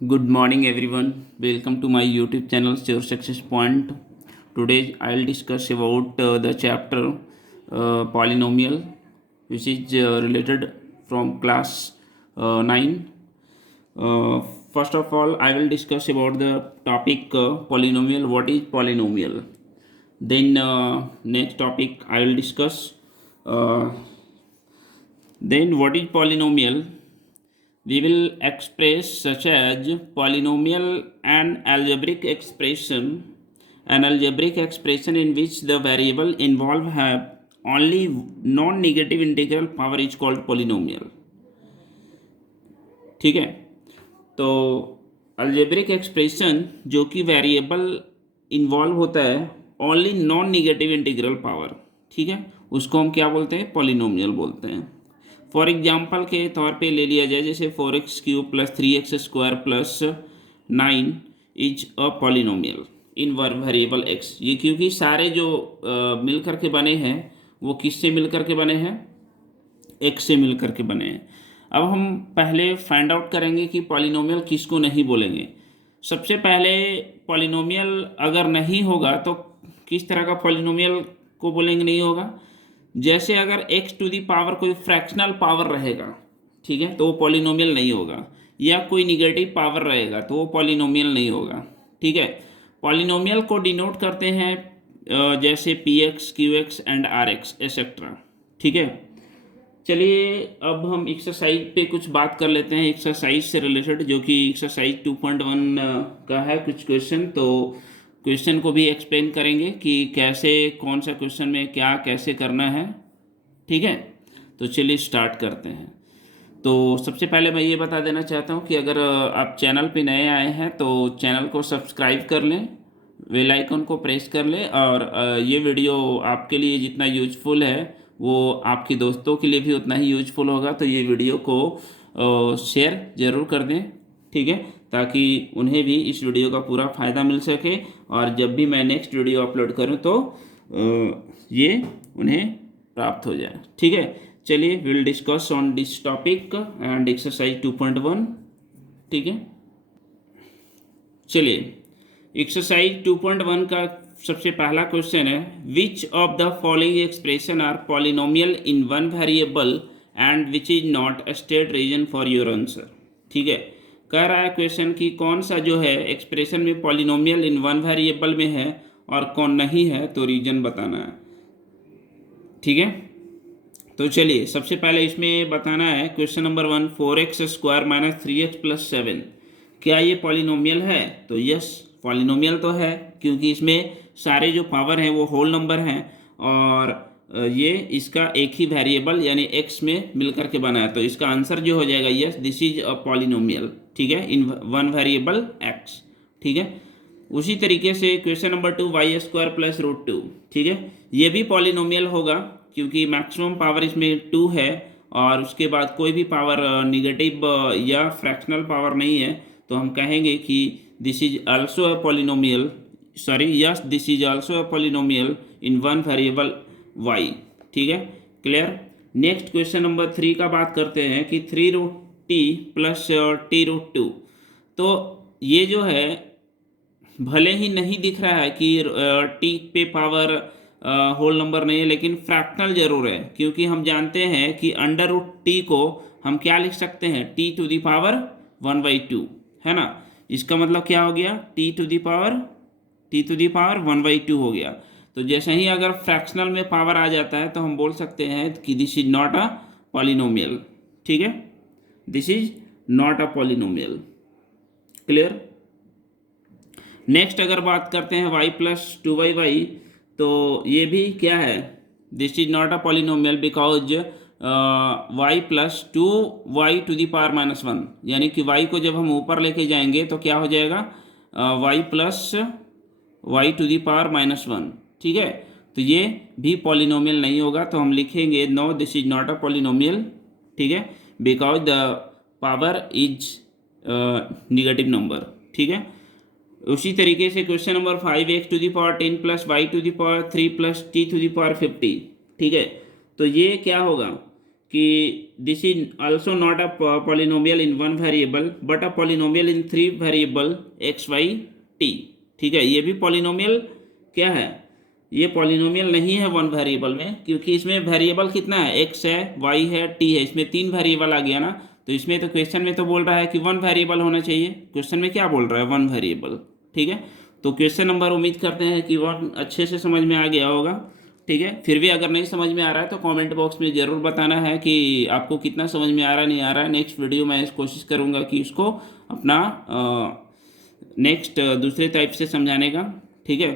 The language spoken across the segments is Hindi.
Good morning, everyone. Welcome to my YouTube channel, Your Success Point. Today, I'll discuss about the chapter polynomial, which is related from class 9. Uh, First of all, I will discuss about the topic polynomial. What is polynomial? Then, next topic I will discuss. Uh, then, what is polynomial? We will express such as polynomial and algebraic expression, an algebraic expression in which the variable involved have only non-negative integral power is called polynomial. ठीक है, तो algebraic expression जो कि वेरिएबल इन्वॉल्व होता है only non negative integral power, ठीक है, उसको हम क्या बोलते हैं? पॉलिनोमियल बोलते हैं। फॉर एग्जाम्पल के तौर पे ले लिया जाए, जैसे 4x³ plus 3x² plus 9 is a polynomial in variable x। ये क्योंकि सारे जो मिल करके बने हैं वो किससे मिल करके बने हैं? x से मिल करके बने हैं। अब हम पहले फाइंड आउट करेंगे कि पॉलिनोमियल किसको नहीं बोलेंगे। सबसे पहले पॉलिनोमियल अगर नहीं होगा तो किस तरह का पॉलिनोमियल को बोलेंगे नहीं होगा? जैसे अगर x टू दी पावर कोई फ्रैक्शनल पावर रहेगा, ठीक है, तो वो पॉलिनोमियल नहीं होगा, या कोई निगेटिव पावर रहेगा तो वो पॉलिनोमियल नहीं होगा, ठीक है। पॉलिनोमियल को डिनोट करते हैं जैसे px, qx and rx etcetera, ठीक है। चलिए अब हम एक्सरसाइज पे कुछ बात कर लेते हैं, एक्सरसाइज से रिलेटेड, जो कि एक्सरसाइज 2.1 का है कुछ क्वेश्चन। तो क्वेश्चन को भी एक्सप्लेन करेंगे कि कैसे, कौन सा क्वेश्चन में क्या कैसे करना है, ठीक है। तो चलिए स्टार्ट करते हैं। तो सबसे पहले मैं ये बता देना चाहता हूँ कि अगर आप चैनल पे नए आए हैं तो चैनल को सब्सक्राइब कर लें, बेल आइकन को प्रेस कर लें, और ये वीडियो आपके लिए जितना यूजफुल है वो आपके दोस्तों के लिए भी उतना ही यूजफुल होगा। तो ये वीडियो को शेयर ज़रूर कर दें, ठीक है, ताकि उन्हें भी इस वीडियो का पूरा फ़ायदा मिल सके, और जब भी मैं नेक्स्ट वीडियो अपलोड करूं तो ये उन्हें प्राप्त हो जाए, ठीक है। चलिए will discuss on this topic and exercise 2.1, ठीक है। चलिए एक्सरसाइज 2.1 का सबसे पहला क्वेश्चन है, which of the following expression are polynomial in one variable and which is not a state reason for your answer, ठीक है। कह रहा है क्वेश्चन कि कौन सा जो है एक्सप्रेशन में पॉलिनोमियल इन वन वेरिएबल में है और कौन नहीं है, तो रीजन बताना है, ठीक है। तो चलिए सबसे पहले इसमें बताना है question number 1, 4x² minus 3x plus 7, क्या ये पॉलिनोमियल है? तो यस, पॉलिनोमियल तो है, क्योंकि इसमें सारे जो पावर हैं वो होल नंबर हैं, और ये इसका एक ही वेरिएबल यानी x में मिल करके बना है। तो इसका आंसर जो हो जाएगा yes, this is a polynomial, ठीक है, इन वन वेरिएबल x, ठीक है। उसी तरीके से क्वेश्चन नंबर 2, y² प्लस √2, ठीक है, ये भी पॉलिनोमियल होगा क्योंकि मैक्सिमम पावर इसमें 2 है, और उसके बाद कोई भी पावर निगेटिव या फ्रैक्शनल पावर नहीं है, तो हम कहेंगे कि this is also a polynomial, sorry yes, this is also a polynomial in one variable y, ठीक है, क्लियर। नेक्स्ट क्वेश्चन नंबर 3 का बात करते हैं कि 3√t प्लस t√2, तो ये जो है भले ही नहीं दिख रहा है कि टी पे पावर होल नंबर नहीं है, लेकिन फ्रैक्शनल जरूर है, क्योंकि हम जानते हैं कि √t को हम क्या लिख सकते हैं? t टू दी पावर 1/2, है ना। इसका मतलब क्या हो गया? t टू दी पावर 1/2 हो गया। तो जैसे ही अगर फ्रैक्शनल में पावर आ जाता है तो हम बोल सकते हैं कि this is not a polynomial, ठीक है, this is not a polynomial, clear. Next अगर बात करते हैं y प्लस 2y, तो ये भी क्या है? This is not a polynomial because y plus 2y to the power -1, यानी कि y को जब हम ऊपर लेके जाएंगे तो क्या हो जाएगा? y plus y to the power -1, ठीक है। तो ये भी पॉलिनोमियल नहीं होगा, तो हम लिखेंगे no, this is not a polynomial, ठीक है, because the power is negative number, ठीक है। उसी तरीके से question number 5, x to the power 10 plus y to the power 3 plus t to the power 50, ठीक है। तो ये क्या होगा? कि this is also not a polynomial in one variable but a polynomial in three variable X Y T. ठीक है, ये भी पॉलिनोमियल क्या है, ये पॉलिनोमियल नहीं है वन वेरिएबल में, क्योंकि इसमें वेरिएबल कितना है, एक्स है, वाई है, टी है, इसमें तीन वेरिएबल आ गया ना। तो इसमें तो क्वेश्चन में तो बोल रहा है कि वन वेरिएबल होना चाहिए, क्वेश्चन में क्या बोल रहा है, वन वेरिएबल। ठीक है, तो क्वेश्चन नंबर उम्मीद करते हैं कि वन अच्छे से समझ में आ गया होगा। ठीक है, फिर भी अगर नहीं समझ में आ रहा है तो कमेंट बॉक्स में ज़रूर बताना है कि आपको कितना समझ में आ रहा है, नहीं आ रहा है। नेक्स्ट वीडियो में इस कोशिश करूँगा कि इसको अपना नेक्स्ट दूसरे टाइप से समझाने का। ठीक है,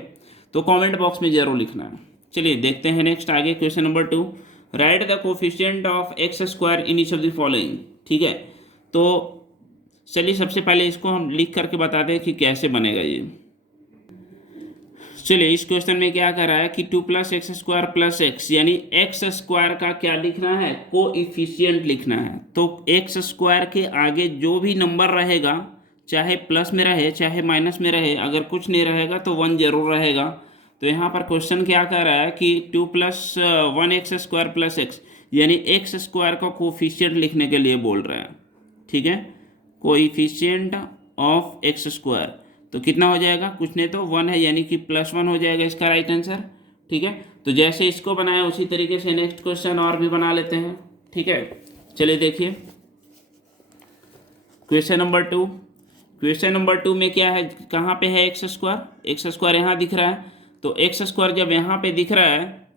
तो कमेंट बॉक्स में ज़रूर लिखना है। चलिए देखते हैं नेक्स्ट आगे, question number 2, right the coefficient of x square in each of the following. ठीक है, तो चलिए सबसे पहले इसको हम लिख करके बताते हैं कि कैसे बनेगा ये। चलिए इस क्वेश्चन में क्या कर रहा है कि 2 + x² + x, यानी एक्स स्क्वायर का क्या लिखना है, कोएफिशिएंट लिखना है। तो एक्स स्क्वायर के आगे जो भी नंबर रहेगा, चाहे प्लस में रहे चाहे माइनस में रहे, अगर कुछ नहीं रहेगा तो 1 जरूर रहेगा। तो यहाँ पर क्वेश्चन क्या कर रहा है कि 2 + 1x² + x, यानी एक्स स्क्वायर का कोएफिशिएंट लिखने के लिए बोल रहा है। ठीक है, कोएफिशिएंट ऑफ एक्स स्क्वायर, तो कितना हो जाएगा, कुछ नहीं तो 1 है, यानी कि +1 हो जाएगा इसका राइट आंसर। ठीक है, तो जैसे इसको बनाया उसी तरीके से नेक्स्ट क्वेश्चन और भी बना लेते हैं। ठीक है, चलिए देखिए क्वेश्चन नंबर 2। क्वेश्चन नंबर 2 में क्या है, कहाँ पे है एक्स स्क्वायर, एक्स स्क्वायर यहाँ दिख रहा है। तो एक्स स्क्वायर जब यहाँ पे दिख रहा है,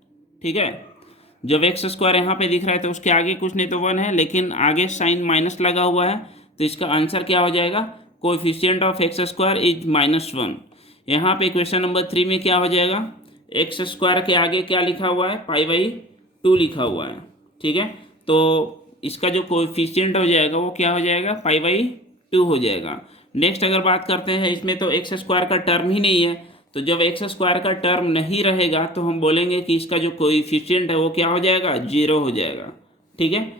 ठीक है, जब एक्स स्क्वायर यहाँ पे दिख रहा है तो उसके आगे कुछ नहीं तो 1 है, लेकिन आगे साइन माइनस लगा हुआ है, तो इसका आंसर क्या हो जाएगा, coefficient of x square is -1। यहाँ पे क्वेश्चन नंबर 3 में क्या हो जाएगा, एक्स स्क्वायर के आगे क्या लिखा हुआ है, π/2 लिखा हुआ है। ठीक है, तो इसका जो कोएफिशिएंट हो जाएगा वो क्या हो जाएगा, π/2 हो जाएगा। नेक्स्ट अगर बात करते हैं, इसमें तो एक्स स्क्वायर का टर्म ही नहीं है, तो जब एक्स स्क्वायर का टर्म नहीं रहेगा तो हम बोलेंगे कि इसका जो कोएफिशिएंट है वो क्या हो जाएगा, 0 हो जाएगा। ठीक है,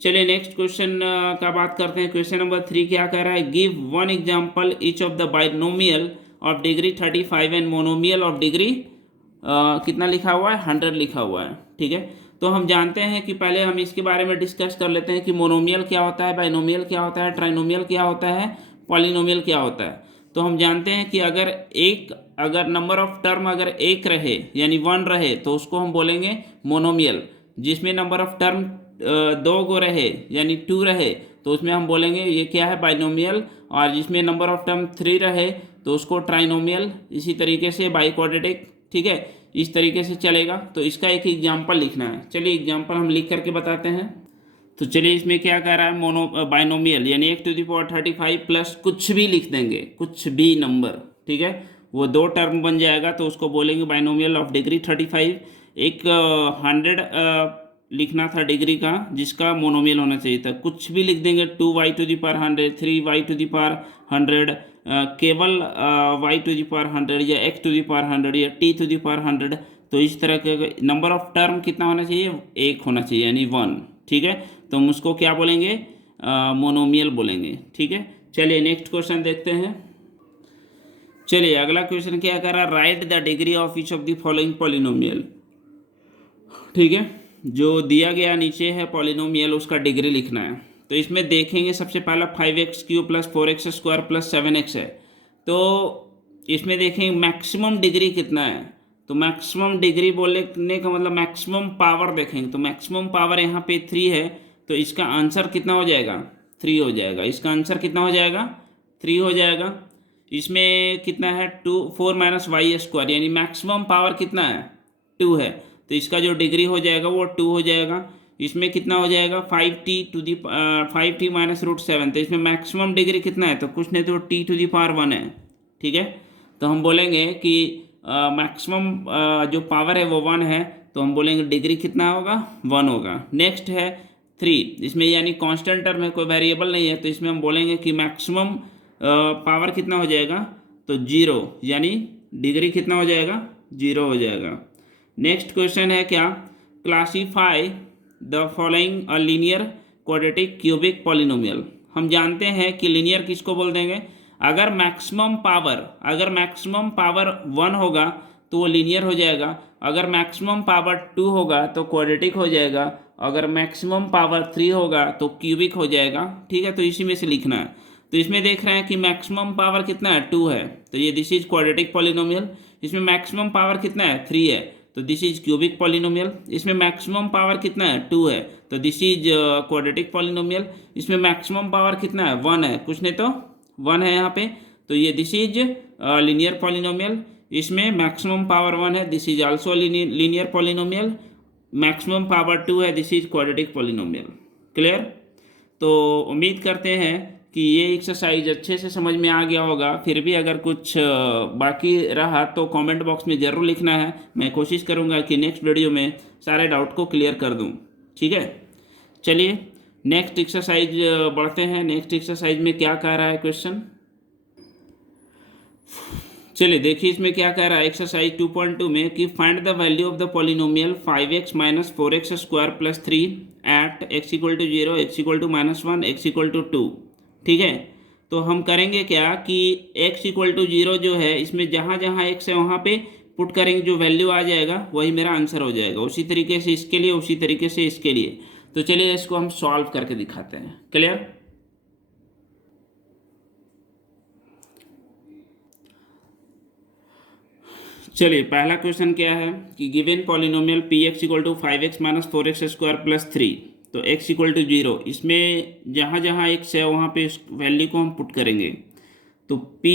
चलिए नेक्स्ट क्वेश्चन का बात करते हैं। क्वेश्चन नंबर 3 क्या कह रहा है, give one example each of the binomial of degree 35 and monomial of degree कितना लिखा हुआ है, 100 लिखा हुआ है। ठीक है, तो हम जानते हैं कि पहले हम इसके बारे में डिस्कस कर लेते हैं कि मोनोमियल क्या होता है, बाइनोमियल क्या होता है, ट्राइनोमियल क्या होता है, पॉलिनोमियल क्या होता है। तो हम जानते हैं कि अगर नंबर ऑफ टर्म अगर एक रहे यानी 1 रहे तो उसको हम बोलेंगे मोनोमियल। जिसमें नंबर ऑफ टर्म 2 को रहे यानी 2 रहे तो उसमें हम बोलेंगे ये क्या है, बाइनोमियल। और जिसमें नंबर ऑफ टर्म 3 रहे तो उसको ट्राइनोमियल। इसी तरीके से बाइक्वाड्रेटिक। ठीक है, इस तरीके से चलेगा। तो इसका एक एग्जाम्पल लिखना है। चलिए एग्जाम्पल हम लिख करके बताते हैं। तो चलिए इसमें क्या कह रहा है, बाइनोमियल यानी 1⁵35 प्लस कुछ भी लिख देंगे, कुछ भी नंबर। ठीक है, वो 2 टर्म बन जाएगा तो उसको बोलेंगे बाइनोमियल ऑफ डिग्री 35। एक 100 लिखना था डिग्री का, जिसका मोनोमियल होना चाहिए था। कुछ भी लिख देंगे, 2y⁴100, 3y⁴100, केवल y⁴100 या x⁴100 या t⁴100। तो इस तरह के नंबर ऑफ टर्म कितना होना चाहिए, 1 होना चाहिए यानी 1। ठीक है, तो हम उसको क्या बोलेंगे, मोनोमियल बोलेंगे। ठीक है, चलिए नेक्स्ट क्वेश्चन देखते हैं। चलिए अगला क्वेश्चन क्या कर रहा है, right the degree of each of the following polynomial. ठीक है, जो दिया गया नीचे है पॉलिनोमियल उसका डिग्री लिखना है। तो इसमें देखेंगे सबसे पहला 5x³ + 4x² + 7x है। तो इसमें देखेंगे मैक्सिमम डिग्री कितना है। तो मैक्सिमम डिग्री बोलने का मतलब मैक्सिमम पावर देखेंगे। तो मैक्सिमम पावर यहाँ पे 3 है, तो इसका आंसर कितना हो जाएगा, 3 हो जाएगा। इसका आंसर कितना हो जाएगा, 3 हो जाएगा। इसमें कितना है, 4 - y², यानी मैक्सिमम पावर कितना है, 2 है, तो इसका जो डिग्री हो जाएगा वो 2 हो जाएगा। इसमें कितना हो जाएगा, 5t - √7। तो इसमें मैक्सिमम डिग्री कितना है, तो कुछ नहीं तो t⁴1 है। ठीक है, तो हम बोलेंगे कि मैक्सिमम जो पावर है वो 1 है, तो हम बोलेंगे डिग्री कितना होगा, 1 होगा। नेक्स्ट है 3, इसमें यानी कांस्टेंट टर्म है, कोई वेरिएबल नहीं है, तो इसमें हम बोलेंगे कि मैक्सिमम पावर कितना हो जाएगा, तो 0, यानी डिग्री कितना हो जाएगा, 0 हो जाएगा। नेक्स्ट क्वेश्चन है क्या, classify the following a linear quadratic cubic polynomial. हम जानते हैं कि लीनियर किसको बोल देंगे, अगर मैक्सिमम पावर 1 होगा तो वो लीनियर हो जाएगा, अगर मैक्सिमम पावर 2 होगा तो क्वाड्रेटिक हो जाएगा, अगर मैक्सिमम पावर 3 होगा तो क्यूबिक हो जाएगा, ठीक है। तो इसी में से लिखना है। तो इसमें देख रहे हैं कि मैक्सिमम पावर कितना है, 2 है, तो ये दिस इज क्वाड्रेटिक पॉलिनोमियल। इसमें मैक्सिमम पावर कितना है, 3 है, तो दिस इज क्यूबिक पॉलिनोमियल। इसमें मैक्सिमम पावर कितना है, 2 है, तो दिस इज क्वाड्रेटिक पॉलिनोमियल। इसमें मैक्सिमम पावर कितना है, 1 है, कुछ नहीं तो 1 है यहाँ पे, तो ये दिस इज लीनियर पॉलिनोमियल। इसमें मैक्सिमम पावर 1 है, this is also linear polynomial. Maximum power 2 है, this is quadratic polynomial. Clear? तो उम्मीद करते हैं कि ये एक्सरसाइज अच्छे से समझ में आ गया होगा। फिर भी अगर कुछ बाकी रहा तो कमेंट बॉक्स में ज़रूर लिखना है। मैं कोशिश करूँगा कि नेक्स्ट वीडियो में सारे डाउट को क्लियर कर दूँ, ठीक है। चलिए नेक्स्ट एक्सरसाइज बढ़ते हैं। नेक्स्ट एक्सरसाइज में क्या कह रहा है क्वेश्चन, चलिए देखिए इसमें क्या कह रहा है। एक्सरसाइज 2.2 में कि find the value of the polynomial 5x minus 4x square plus 3 at x equal to 0, x equal to -1, x equal to 2, ठीक है। तो हम करेंगे क्या कि x इक्वल टू 0 जो है, इसमें जहाँ जहाँ x है वहाँ पे पुट करेंगे, जो वैल्यू आ जाएगा वही मेरा आंसर हो जाएगा। उसी तरीके से इसके लिए, उसी तरीके से इसके लिए। तो चलिए इसको हम सॉल्व करके दिखाते हैं। क्लियर? चलिए पहला क्वेश्चन क्या है कि given polynomial P X equal to 5x minus 4x square plus 3, तो x इक्वल टू 0, इसमें जहाँ जहाँ x है वहाँ पे इस वैल्यू को हम पुट करेंगे। तो p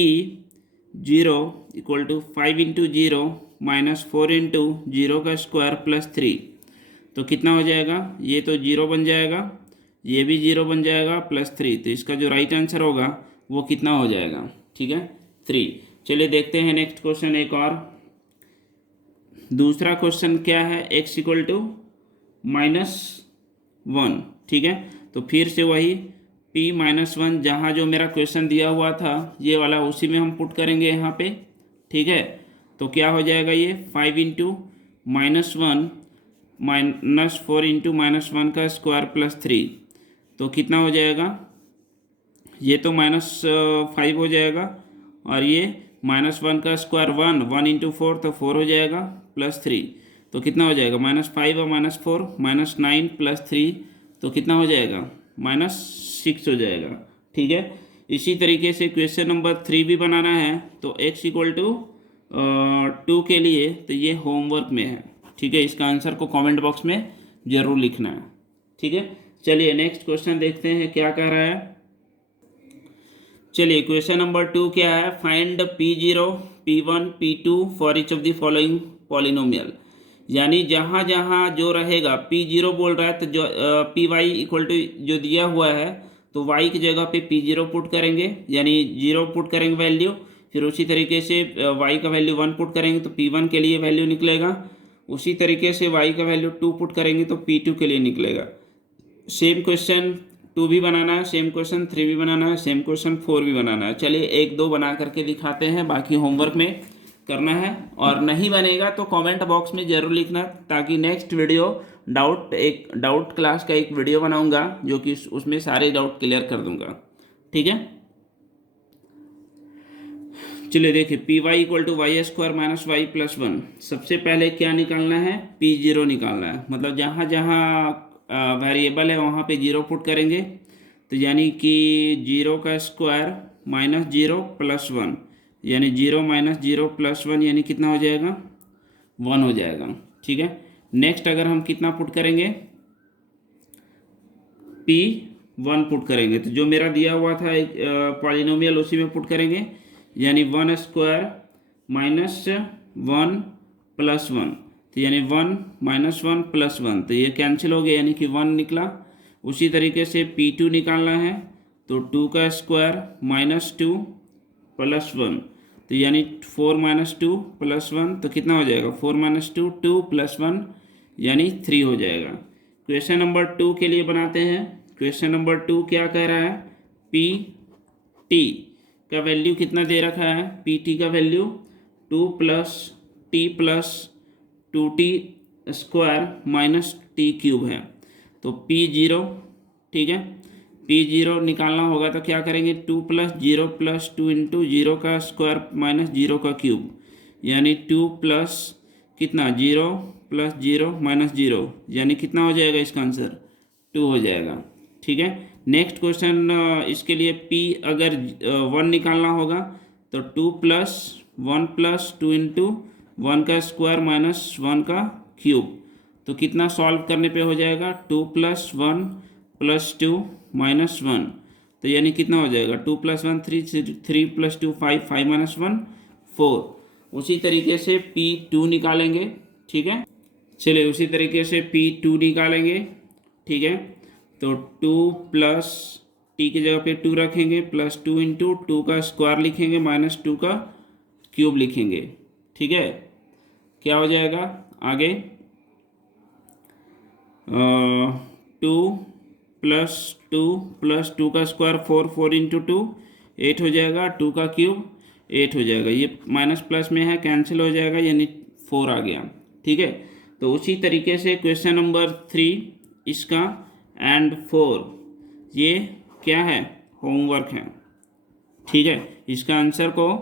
0 equal to 5 into 0 minus 4 into 0 का स्क्वायर प्लस 3, तो कितना हो जाएगा, ये तो 0 बन जाएगा, ये भी 0 बन जाएगा, प्लस 3, तो इसका जो राइट आंसर होगा वो कितना हो जाएगा, ठीक है, 3। चलिए देखते हैं नेक्स्ट क्वेश्चन एक और। दूसरा क्वेश्चन क्या है, x इक्वल टू -1, ठीक है। तो फिर से वही p -1, जहाँ जो मेरा क्वेश्चन दिया हुआ था ये वाला, उसी में हम पुट करेंगे यहाँ पे, ठीक है। तो क्या हो जाएगा, ये 5 इंटू -1 माइनस 4 इंटू -1 का स्क्वायर प्लस 3, तो कितना हो जाएगा, ये तो -5 हो जाएगा, और ये -1 का स्क्वायर 1 इंटू 4, तो 4 हो जाएगा, प्लस 3, तो कितना हो जाएगा, -5 और -4 -9 प्लस 3, तो कितना हो जाएगा, -6 हो जाएगा, ठीक है। इसी तरीके से क्वेश्चन नंबर 3 भी बनाना है। तो x इक्वल टू 2 के लिए, तो ये होमवर्क में है, ठीक है। इसका आंसर को कमेंट बॉक्स में ज़रूर लिखना है, ठीक है। चलिए नेक्स्ट क्वेश्चन देखते हैं क्या कह रहा है। चलिए क्वेश्चन नंबर 2 क्या है, find P0, P1, P2 for each of the following polynomial. यानी जहाँ जहाँ जो रहेगा, P0 बोल रहा है, तो जो Py इक्वल टू जो दिया हुआ है, तो y की जगह पे P0 पुट करेंगे, यानी 0 पुट करेंगे वैल्यू। फिर उसी तरीके से y का वैल्यू 1 पुट करेंगे तो P1 के लिए वैल्यू निकलेगा। उसी तरीके से y का वैल्यू 2 पुट करेंगे तो P2 के लिए निकलेगा। सेम क्वेश्चन 2 भी बनाना है, सेम क्वेश्चन 3 भी बनाना है, सेम क्वेश्चन 4 भी बनाना है। चलिए 1-2 बना करके दिखाते हैं, बाकी होमवर्क में करना है। और नहीं बनेगा तो कमेंट बॉक्स में ज़रूर लिखना, ताकि नेक्स्ट वीडियो डाउट क्लास का एक वीडियो बनाऊंगा, जो कि उसमें सारे डाउट क्लियर कर दूंगा, ठीक है। चलिए देखिए, Py equal to Y square minus Y plus 1। सबसे पहले क्या निकालना है, P0 निकालना है। मतलब जहाँ जहाँ वेरिएबल है वहाँ पे 0 पुट करेंगे, तो यानी कि 0 का स्क्वायर माइनस 0 प्लस 1, यानी 0 माइनस 0 प्लस 1, यानी कितना हो जाएगा, 1 हो जाएगा, ठीक है। नेक्स्ट अगर हम कितना पुट करेंगे, P1 पुट करेंगे, तो जो मेरा दिया हुआ था एक पॉलिनोमियल, उसी में पुट करेंगे, यानी 1 स्क्वायर माइनस 1 प्लस 1, तो यानी 1 माइनस 1 प्लस 1, तो ये कैंसिल हो गया, यानी कि 1 निकला। उसी तरीके से P2 निकालना है, तो 2 का स्क्वायर माइनस 2 प्लस 1, तो यानी 4 माइनस 2 प्लस 1, तो कितना हो जाएगा, 4 माइनस 2 2 प्लस 1, यानी 3 हो जाएगा। क्वेश्चन नंबर 2 के लिए बनाते हैं। क्वेश्चन नंबर 2 क्या कह रहा है, Pt का वैल्यू कितना दे रखा है, Pt का value 2 plus T plus 2t square minus T cube है। तो P0, ठीक है, P0 निकालना होगा, तो क्या करेंगे, 2 प्लस 0 प्लस 2 इंटू 0 का स्क्वायर माइनस 0 का क्यूब, यानी 2 प्लस कितना 0 प्लस जीरो माइनस जीरो, यानी कितना हो जाएगा इसका आंसर 2 हो जाएगा। ठीक है, नेक्स्ट क्वेश्चन, इसके लिए p अगर 1 निकालना होगा तो 2 प्लस 1 प्लस 2 इंटू 1 का स्क्वायर माइनस 1 का क्यूब, तो कितना सॉल्व करने पे हो जाएगा 2 प्लस 1 प्लस 2 माइनस 1, तो यानी कितना हो जाएगा 2 प्लस 1 3, 3 प्लस 2 5, 5 माइनस 1 4। उसी तरीके से P2 निकालेंगे। ठीक है, चलिए उसी तरीके से P2 निकालेंगे। ठीक है, तो 2 प्लस टी की जगह पे 2 रखेंगे, प्लस 2 इंटू 2 का स्क्वायर लिखेंगे माइनस 2 का क्यूब लिखेंगे। ठीक है, क्या हो जाएगा आगे 2 प्लस टू का स्क्वायर 4, 4 इंटू 2 8 हो जाएगा, 2 का क्यूब 8 हो जाएगा, ये माइनस प्लस में है कैंसिल हो जाएगा, यानी 4 आ गया। ठीक है, तो उसी तरीके से क्वेश्चन नंबर 3 इसका एंड 4 ये क्या है, होमवर्क है। ठीक है, इसका आंसर को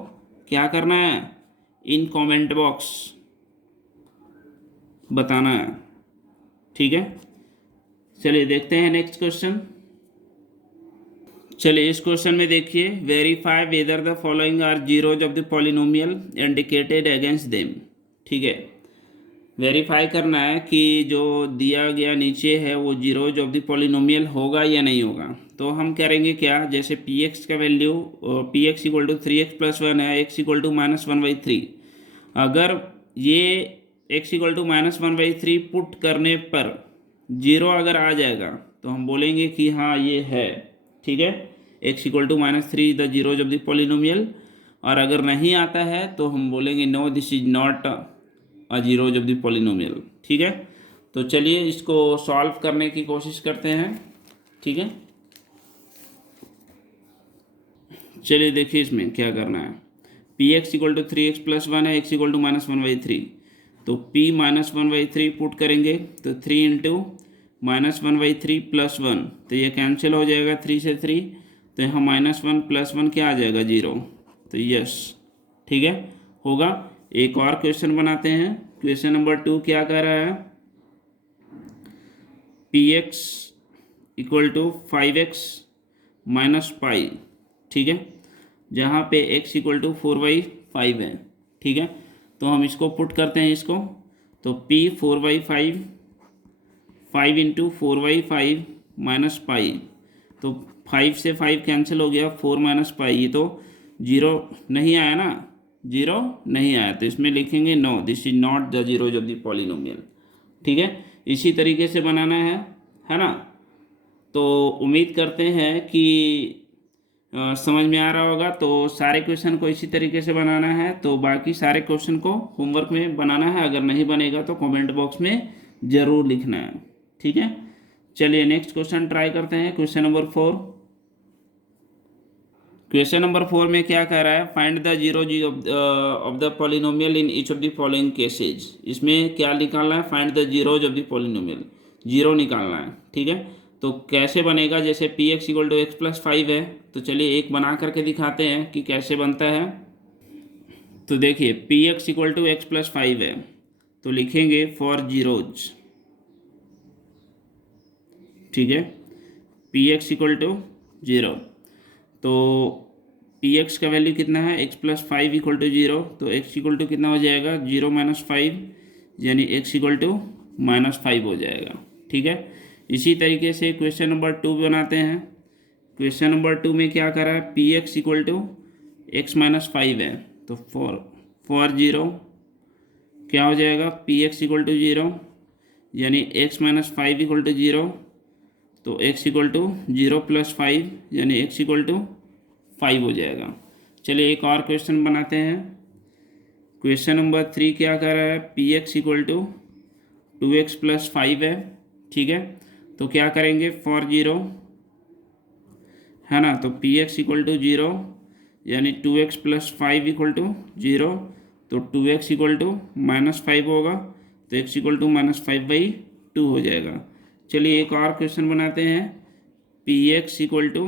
क्या करना है, इन कमेंट बॉक्स बताना है। ठीक है, चलिए देखते हैं नेक्स्ट क्वेश्चन। चलिए इस क्वेश्चन में देखिए, verify whether the following are zeros of the polynomial indicated against them. ठीक है, वेरीफाई करना है कि जो दिया गया नीचे है वो जीरोज ऑफ द पॉलिनोमियल होगा या नहीं होगा। तो हम करेंगे क्या, जैसे पी एक्स का value P X equal to 3x plus 1 है, एक्स इक्वल टू -1/3, अगर ये एक्स इक्वल टू -1/3 पुट करने पर जीरो अगर आ जाएगा तो हम बोलेंगे कि हाँ ये है। ठीक है, X equal to -3 the zeros of the polynomial, और अगर नहीं आता है तो हम बोलेंगे no this is not a zeros of the polynomial. ठीक है, तो चलिए इसको सॉल्व करने की कोशिश करते हैं। ठीक है, चलिए देखिए इसमें क्या करना है, P X equal to 3x plus 1 है, एक्स इक्वल टू -1/3, तो p -1/3 पुट करेंगे तो 3 इंटू -1/3 प्लस 1, तो ये कैंसिल हो जाएगा 3 से 3, तो यहाँ -1 प्लस 1 क्या आ जाएगा 0, तो यस। ठीक है, होगा। एक और क्वेश्चन बनाते हैं। क्वेश्चन नंबर 2 क्या कह रहा है, P X equal to 5x minus pi. ठीक है, जहाँ पे x इक्वल टू 4/5 है। ठीक है, तो हम इसको पुट करते हैं इसको, तो p 4/5, 5 इंटू 4/5 माइनस पाई, तो 5 से 5 कैंसिल हो गया, 4 माइनस पाई, ये तो 0 नहीं आया ना, 0 नहीं आया, तो इसमें लिखेंगे no this is not the zeros of the polynomial. ठीक है, इसी तरीके से बनाना है ना। तो उम्मीद करते हैं कि समझ में आ रहा होगा। तो सारे क्वेश्चन को इसी तरीके से बनाना है, तो बाकी सारे क्वेश्चन को होमवर्क में बनाना है, अगर नहीं बनेगा तो कमेंट बॉक्स में ज़रूर लिखना है। ठीक है, चलिए नेक्स्ट क्वेश्चन ट्राई करते हैं। क्वेश्चन नंबर 4, क्वेश्चन नंबर 4 में क्या कह रहा है, find the zero of the polynomial in each of the following cases. इसमें क्या निकालना है, find the zeros of the polynomial, zero निकालना है। ठीक है, तो कैसे बनेगा, जैसे P X equal to X plus 5 है, तो चलिए एक बना करके दिखाते हैं कि कैसे बनता है। तो देखिए P X equal to X plus 5 है, तो लिखेंगे फॉर जीरोज। ठीक है, पी एक्स इक्वल टू 0, तो पी एक्स का वैल्यू कितना है, एक्स प्लस 5 इक्वल टू 0, तो एक्स इक्वल टू कितना हो जाएगा 0 माइनस 5, यानी एक्स इक्वल टू -5 हो जाएगा। ठीक है, इसी तरीके से क्वेश्चन नंबर 2 बनाते हैं। क्वेश्चन नंबर 2 में क्या करा है, P X equal to X minus 5 है, तो फॉर 0 क्या हो जाएगा, पी एक्स इक्वल टू 0, यानी एक्स माइनस 5 इक्वल टू 0, तो x इक्वल टू 0 प्लस 5, यानी x इक्वल टू 5 हो जाएगा। चलिए एक और क्वेश्चन बनाते हैं। क्वेश्चन नंबर 3 क्या कर रहा है, P X equal to 2x plus 5 है। ठीक है, तो क्या करेंगे, फॉर 0 है ना, तो पी एक्स इक्वल टू 0, यानी 2x प्लस 5 इक्वल टू 0, तो 2x इक्वल टू -5 होगा, तो x इक्वल टू -5/2 हो जाएगा। चलिए एक और क्वेश्चन बनाते हैं। P X equal to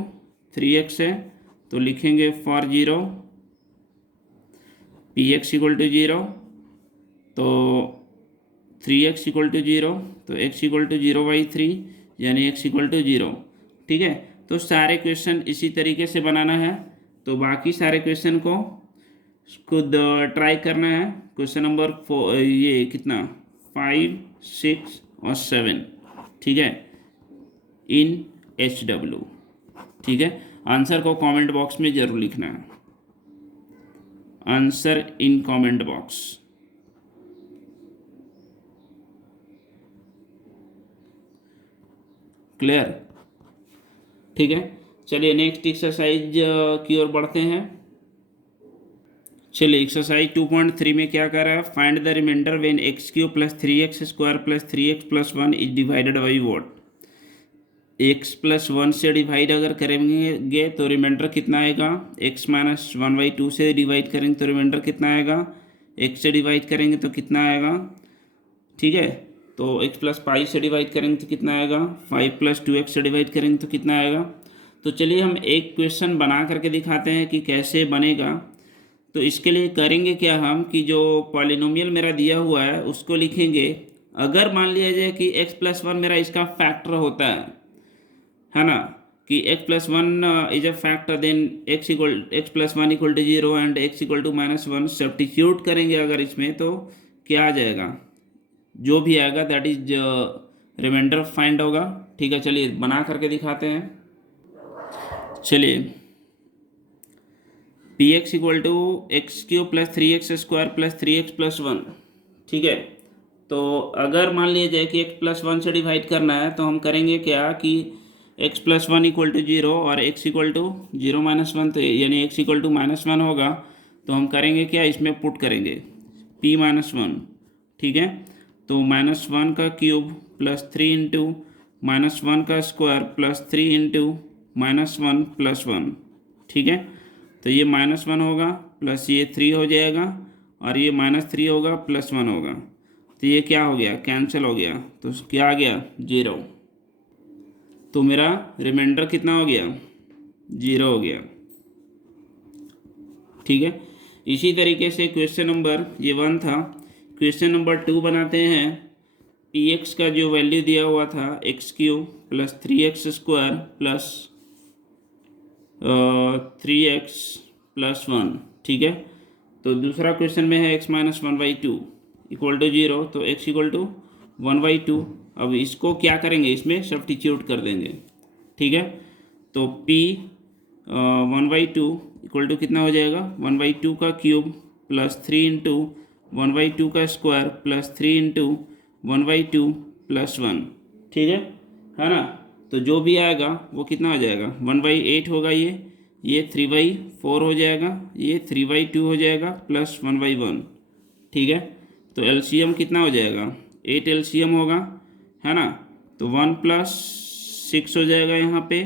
3x है, तो लिखेंगे for 0, P X equal to 0, तो 3x इक्वल टू 0, तो x इक्वल टू 0/3 यानी x इक्वल टू 0। ठीक है, तो सारे क्वेश्चन इसी तरीके से बनाना है। तो बाकी सारे क्वेश्चन को खुद ट्राई करना है। क्वेश्चन नंबर 4 ये कितना 5, 6 और 7, ठीक है, इन HW। ठीक है, आंसर को कमेंट बॉक्स में जरूर लिखना है, answer in comment box. Clear? ठीक है, चलिए नेक्स्ट एक्सरसाइज की ओर बढ़ते हैं। चलिए एक्सरसाइज 2.3 में क्या कर रहा है, find the remainder when x³ + 3x² + 3x + 1 is divided by what. x + 1 से डिवाइड अगर करेंगे तो रिमाइंडर कितना आएगा, x - 1/2 से डिवाइड करेंगे तो रिमाइंडर कितना आएगा, x से डिवाइड करेंगे तो कितना आएगा। ठीक है, तो x + 5 से डिवाइड करेंगे तो कितना आएगा, 5 + 2x से डिवाइड करेंगे तो कितना आएगा। तो चलिए हम एक क्वेश्चन बना करके दिखाते हैं कि कैसे बनेगा। तो इसके लिए करेंगे क्या हम कि जो पॉलिनोमियल मेरा दिया हुआ है उसको लिखेंगे। अगर मान लिया जाए कि x + 1 मेरा इसका फैक्टर होता है ना, कि x + 1 is a factor, then x + 1 = 0 and x = -1 substitute करेंगे अगर इसमें, तो क्या आ जाएगा, जो भी आएगा दैट इज रिमाइंडर फाइंड होगा। ठीक है, चलिए बना करके दिखाते हैं। चलिए px = x³ + 3x² + 3x + 1। ठीक है, तो अगर मान लिया जाए कि x + 1 से डिवाइड करना है तो हम करेंगे क्या कि x + 1 = 0 और x = 0 - 1, तो यानी x = -1 होगा। तो हम करेंगे क्या, इसमें पुट करेंगे p - 1। ठीक है, तो -1 का क्यूब + 3 × -1 का स्क्वायर + 3 × -1 + 1। ठीक है, तो ये -1 होगा प्लस ये 3 हो जाएगा और ये -3 होगा प्लस 1 होगा, तो ये क्या हो गया, कैंसिल हो गया, तो क्या आ गया 0। तो मेरा रिमाइंडर कितना हो गया, 0 हो गया। ठीक है, इसी तरीके से क्वेश्चन नंबर ये 1 था, क्वेश्चन नंबर 2 बनाते हैं। px का जो वैल्यू दिया हुआ था x³ + 3x² + 3x + 1। ठीक है, तो दूसरा क्वेश्चन में है x - 1/2 = 0, तो x = 1/2। अब इसको क्या करेंगे, इसमें सब्स्टिट्यूट कर देंगे। ठीक है, तो p 1/2 = कितना हो जाएगा, 1/2 का क्यूब + 3 × 1/2 का स्क्वायर + 3 × 1/2 + 1। ठीक है ना, तो जो भी आएगा वो कितना हो जाएगा, 1/8 होगा, ये 3/4 हो जाएगा, ये 3/2 हो जाएगा प्लस 1/1। ठीक है, तो एलसीएम कितना हो जाएगा, 8 एलसीएम होगा, है ना, तो 1 + 6 हो जाएगा, यहाँ पे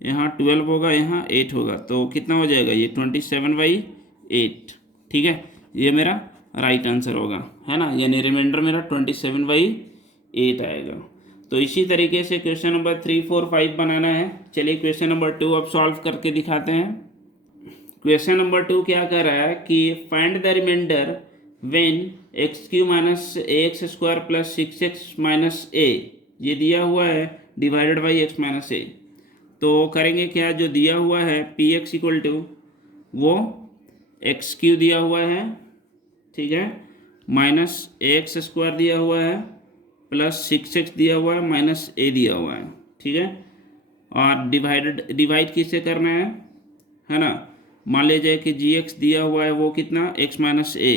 यहाँ 12 होगा, यहाँ 8 होगा, तो कितना हो जाएगा, ये 27/8। ठीक है, ये मेरा राइट आंसर होगा, है ना, यानी रिमाइंडर मेरा 27/8 आएगा। तो इसी तरीके से क्वेश्चन नंबर 3, 4, 5 बनाना है। चलिए क्वेश्चन नंबर 2 अब सॉल्व करके दिखाते हैं। क्वेश्चन नंबर 2 क्या कह रहा है कि find the remainder when x³ - ax² + 6x - a, ये दिया हुआ है, डिवाइडेड बाई x - a। तो करेंगे क्या, जो दिया हुआ है px = वो x³ दिया हुआ है, ठीक है, -ax² दिया हुआ है + 6x दिया हुआ है -a दिया हुआ है। ठीक है, और डिवाइड किससे करना है ना, मान लिया जाए कि gx दिया हुआ है वो कितना, x - a।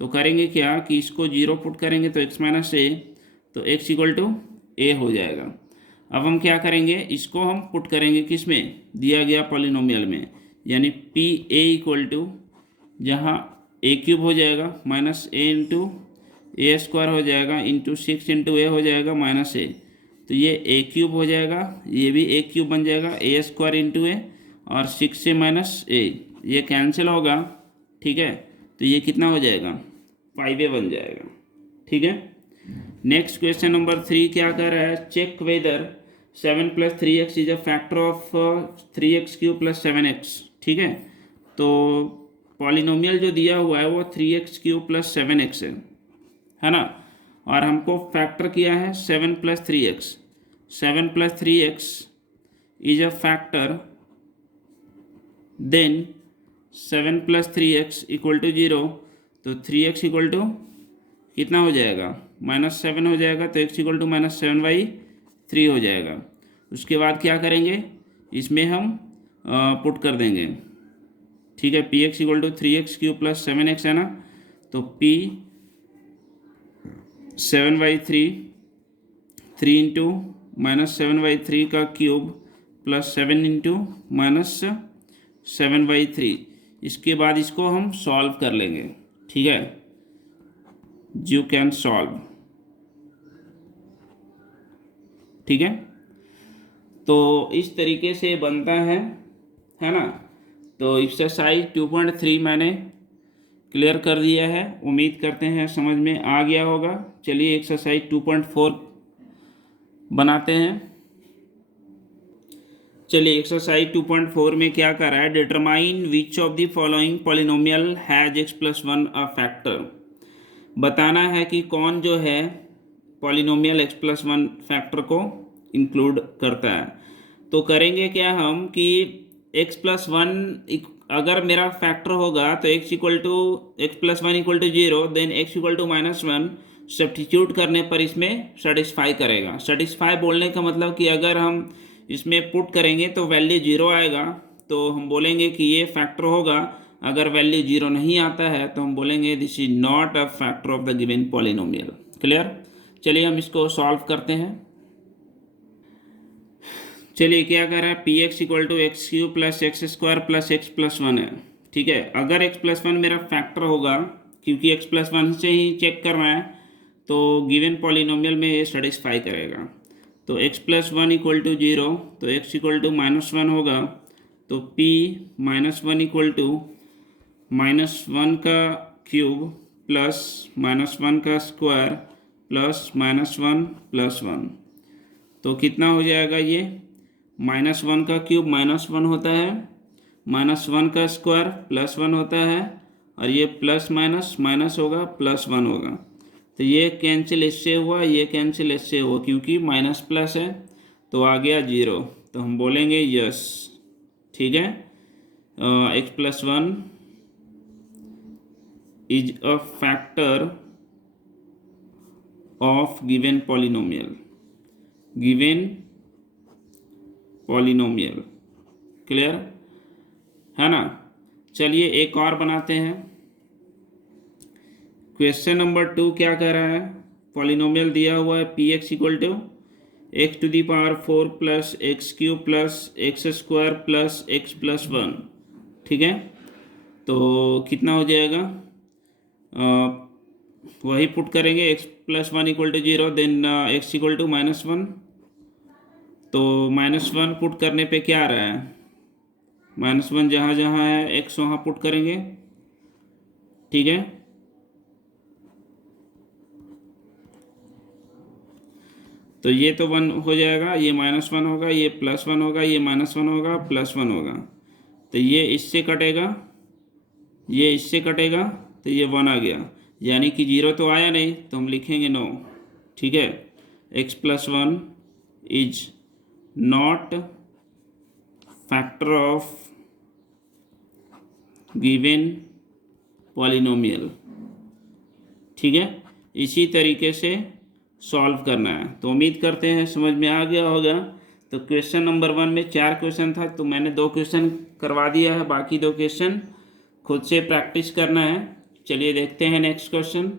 तो करेंगे क्या कि इसको 0 पुट करेंगे तो x - a, तो x = a हो जाएगा। अब हम क्या करेंगे, इसको हम पुट करेंगे किस में, दिया गया पॉलिनोमियल में, यानी pa = जहाँ a³ हो जाएगा -a × a² हो जाएगा इंटू 6 × a हो जाएगा -a, तो ये a³ हो जाएगा, ये भी a³ बन जाएगा, a² × a और 6 से -a, ये कैंसिल होगा। ठीक है, तो ये कितना हो जाएगा, 5a बन जाएगा। ठीक है, नेक्स्ट क्वेश्चन नंबर 3 क्या कर रहा है, check whether 7 + 3x is a factor of 3x³ + 7x। ठीक है, तो पॉलिनोमियल जो दिया हुआ है वो 3x³ + 7x है ना। और हमको फैक्टर किया है 7+3x। 7+3x is a factor, then 7+3x equal to 0, तो 3x इक्वल टू कितना हो जाएगा, -7 हो जाएगा, तो x इक्वल टू -7/3 हो जाएगा। उसके बाद क्या करेंगे, इसमें हम पुट कर देंगे, ठीक है। px equal to 3x³ + 7x है ना, तो p 7/3, 3 इंटू -7/3 का क्यूब प्लस 7 इंटू -7/3। इसके बाद इसको हम सॉल्व कर लेंगे, ठीक है। यू कैन सॉल्व, ठीक है। तो इस तरीके से बनता है ना। तो एक्सरसाइज 2.3 मैंने क्लियर कर दिया है, उम्मीद करते हैं समझ में आ गया होगा। चलिए एक्सरसाइज 2.4 बनाते हैं। चलिए एक्सरसाइज 2.4 में क्या कर रहा है, determine which of the following polynomial has x+1 a factor. बताना है कि कौन जो है पॉलिनोमियल x+1 फैक्टर को इंक्लूड करता है। तो करेंगे क्या हम कि x+1 अगर मेरा फैक्टर होगा तो x +1 equal to 0, then x equal to -1 substitute करने पर इसमें सेटिस्फाई करेगा। सेटिस्फाई बोलने का मतलब कि अगर हम इसमें पुट करेंगे तो वैल्यू 0 आएगा, तो हम बोलेंगे कि ये फैक्टर होगा। अगर वैल्यू 0 नहीं आता है तो हम बोलेंगे this is not a factor of the given polynomial. Clear. चलिए हम इसको सॉल्व करते हैं। चलिए क्या कर रहा है, px equal to x³ + x² + x+1 है, ठीक है। अगर x+1 मेरा फैक्टर होगा, क्योंकि x+1 से ही चेक कर रहा है, तो गिवन पॉलिनोमियल में ये सेटिस्फाई करेगा। तो x+1 इक्वल टू 0, तो x इक्वल टू -1 होगा, तो p -1 इक्वल टू -1 का क्यूब प्लस -1 का स्क्वायर प्लस -1 + 1, तो कितना हो जाएगा ये, -1 का क्यूब -1 होता है, -1 का स्क्वायर +1 होता है, और ये प्लस माइनस माइनस होगा +1 होगा। तो ये कैंसिल इससे हुआ, ये कैंसिल इससे हुआ, क्योंकि माइनस प्लस है तो आ गया 0, तो हम बोलेंगे यस, ठीक है। x+1 is a factor of given polynomial, clear है ना। चलिए एक और बनाते हैं। क्वेश्चन नंबर 2 क्या कह रहा है, पॉलिनोमियल दिया हुआ है px equal to x⁴ + x³ + x² + x+1, ठीक है। तो कितना हो जाएगा, वही पुट करेंगे, x+1 equal to 0, then x equal to -1, तो -1 पुट करने पे क्या आ रहा है, -1 जहाँ जहाँ है x वहाँ पुट करेंगे, ठीक है। तो ये तो 1 हो जाएगा, ये -1 होगा, ये +1 होगा, ये -1 होगा, +1 होगा, तो ये इससे कटेगा, ये इससे कटेगा, तो ये 1 आ गया, यानी कि 0 तो आया नहीं, तो हम लिखेंगे नो, ठीक है। x+1 is not factor of given polynomial, ठीक है। इसी तरीके से सॉल्व करना है। तो उम्मीद करते हैं समझ में आ गया होगा। तो क्वेश्चन नंबर 1 में 4 क्वेश्चन था, तो मैंने 2 क्वेश्चन करवा दिया है, बाकी 2 क्वेश्चन खुद से प्रैक्टिस करना है। चलिए देखते हैं नेक्स्ट क्वेश्चन।